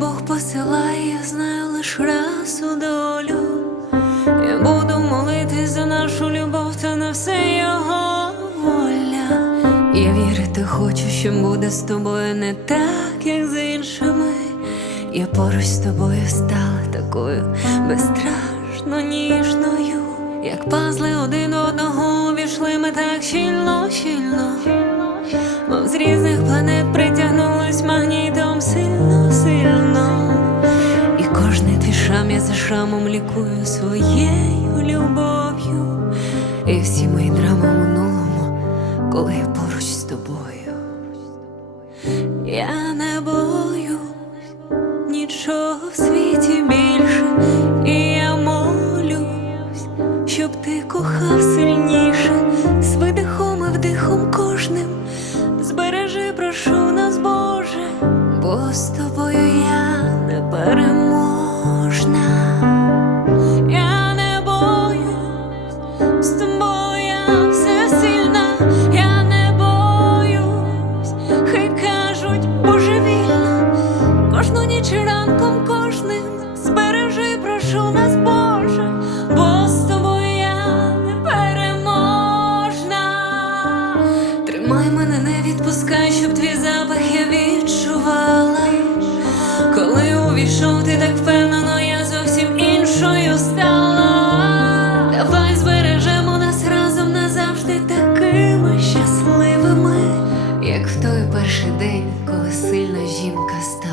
Бог посилає, я знаю лиш раз у долю. Я буду молитись за нашу любов та на все його воля. Я вірити хочу, що буде з тобою не так, як з іншими. Я поруч з тобою стала такою безстрашно ніжною, як пазли один одного увійшли ми так щільно, щільно. Мов з різних планет притягнулись магнітом шрамом лікую своєю любов'ю. І всі мої драми в минулому, коли я поруч з тобою. Я не боюсь нічого в світі більше, і я молюсь, щоб ти кохав сильніше, з видихом і вдихом кожним. Збережи, прошу нас, Боже, бо з тобою я непереможна. Тримай мене, не відпускай, щоб твій запах я відчувала. Коли увійшов, ти так впевнено, я зовсім іншою стала. Давай збережемо нас разом назавжди такими щасливими, як в той перший день, коли сильна жінка стала.